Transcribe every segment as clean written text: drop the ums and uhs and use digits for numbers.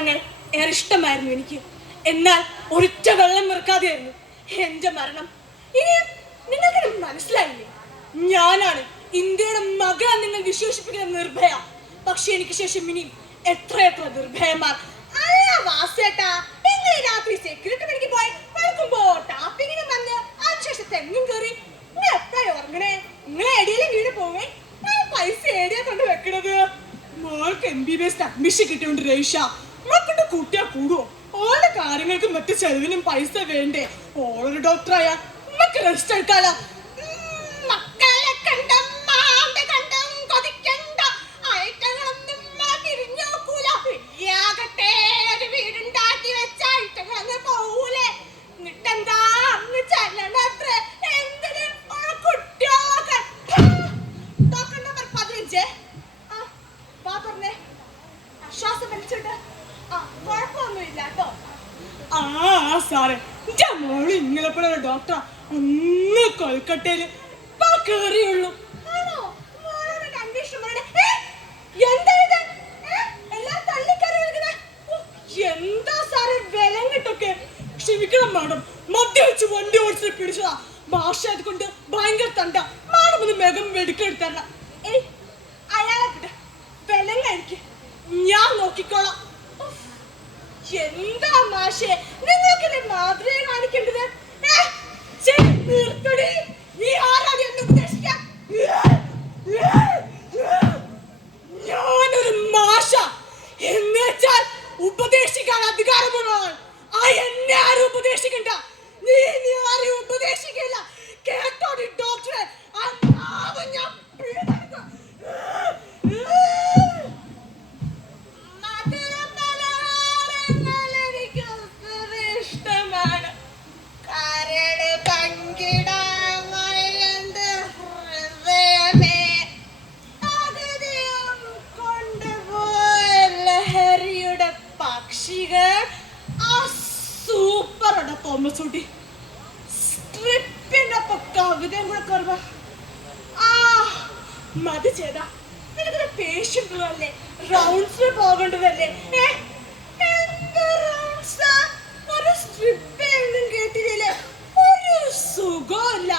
സംസാരങ്ങൾ ഏറെ ഇഷ്ടമായിരുന്നു എനിക്ക്. എന്നാൽ ഒരിറ്റ വെള്ളം വെറുക്കാതെയായിരുന്നു എന്റെ മരണം. ഇനി നിങ്ങൾക്ക് മനസ്സിലായില്ലേ? ഞാനാണ് ഇന്ത്യയുടെ മകൾ നിങ്ങൾ വിശേഷിപ്പിക്കുന്ന നിർഭയ. പക്ഷെ എനിക്ക് ശേഷം ഇനി എത്രയെത്ര നിർഭയമാർ. അല്ല വാസേട്ടാ, നിങ്ങൾ രാത്രി സെക്യൂരിറ്റി പണിക്ക് പോയി വെളുക്കുമ്പോ ടാപ്പിങ്ങിന് വന്ന് അതിനുശേഷം തെങ്ങും കയറി നിങ്ങൾ എപ്പോഴാണ് ഉറങ്ങണേ? നിങ്ങളെ എടിയിലും വീട് പോവേ. പൈസ ഏടിയാ കൊണ്ട് വെക്കണത്? മോൾക്ക് MBBS അഡ്മിഷൻ കിട്ടിയോണ്ട് രേഷ മക്കളുടെ കൂട്ടിയാ കൂടുവോ? ഓളുടെ കാര്യങ്ങൾക്കും മറ്റു ചെലവിനും പൈസ വേണ്ടേ? ഓളൊരു ഡോക്ടറായ നമുക്ക് റെസ്റ്റ് എടുക്കാലോ. സാറേ, എന്റെ മോള് ഇന്നലെ ഡോക്ടറാ. ഒന്ന് കൊൽക്കട്ടയില് കേറിയുള്ളൂ. എന്താ സാറേ വിലം കിട്ടൊക്കെ? ക്ഷമിക്കണം മാഡം, മദ്യവെച്ച് വണ്ടി ഓടിച്ചിട്ട് പിടിച്ചതാ. ഭാഷ കൊണ്ട് ഭയങ്കര തണ്ട. മാഡം ഒന്ന് വേഗം മെഡിക്കൽ എടുത്തല്ല. അയാളെ വിലങ്ങായിരിക്കും, ഞാൻ നോക്കിക്കോളാം. എന്താ മാഷേ, നിങ്ങൾക്ക് മാതൃകയെ കാണിക്കേണ്ടത്? ഞാനൊരു മാഷ എന്ന് വെച്ചാൽ ഉപദേശിക്കാൻ അധികാരമുള്ളവൻ. എന്നെ ആരും ഉപദേശിക്കണ്ട. നീ ആരും ഉപദേശിക്കില്ല. കേട്ടോടി ഡോക്ടറെ, ഞാൻ മതി ചെയ്താ നിനക്ക് പേഷ്യന്റുകളല്ലേ, റൗണ്ട്സിന് പോകേണ്ടതല്ലേ? ഒരു സ്ട്രിപ്പ് ഒന്നും കേട്ടില്ലേ? ഒരു സുഖമില്ല.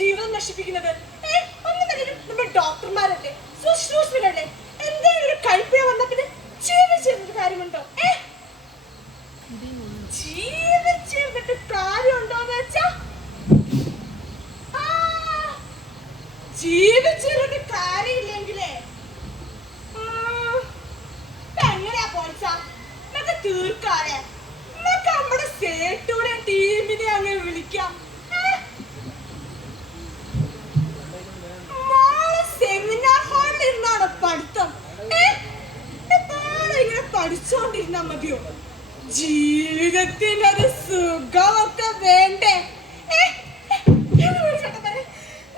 ജീവിതം നശിപ്പിക്കുന്നത് നമ്മുടെ ഡോക്ടർമാരല്ലേ, ശുശ്രൂഷകരല്ലേ? എന്തെങ്കിലും ഒരു കഴിപ്പിയ വന്ന പിന്നെ ജീവിച്ചിരുന്നിട്ട് കാര്യമുണ്ടോ? ജീവിച്ചിരുന്നിട്ട് കാര്യമുണ്ടോന്ന് വെച്ചാ ജീവിച്ചിരുന്നിട്ട് കാര്യമില്ലെങ്കിലേ എങ്ങനെയാ പോലീസാ നമുക്ക് തീർക്കാതെ? നമുക്ക് നമ്മുടെ സേട്ടൂടെ ടീമിനെ അങ്ങ് വിളിക്കാം. സെമിനാർ ഹാളിൽ ഇരുന്നാണ് പഠിത്തം. ഇങ്ങനെ പഠിച്ചോണ്ടിരുന്നാ മതിയോ? ജീവിതത്തിനൊരു സുഖമൊക്കെ വേണ്ടേ?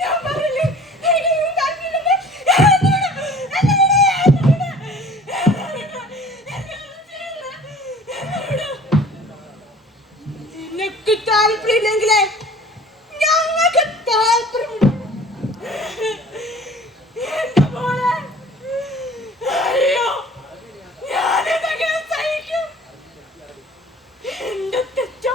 ഞാൻ പറയില്ലേ, നിനക്ക് താല്പര്യമില്ലെങ്കിലേ ഞങ്ങൾക്ക് താല്പര്യം. എന്റെ തെറ്റ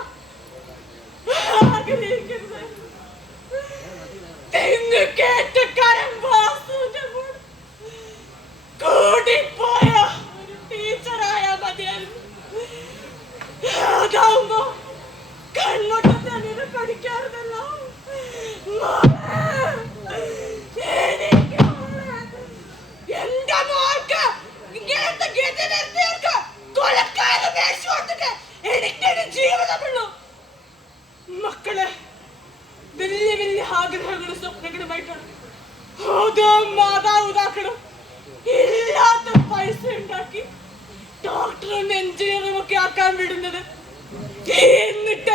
സൗദാക്കണം. ഇല്ലാത്ത പൈസ ഉണ്ടാക്കി ഡോക്ടറും എഞ്ചിനീയറും ഒക്കെ ആക്കാൻ വിടുന്നത്. എന്നിട്ട്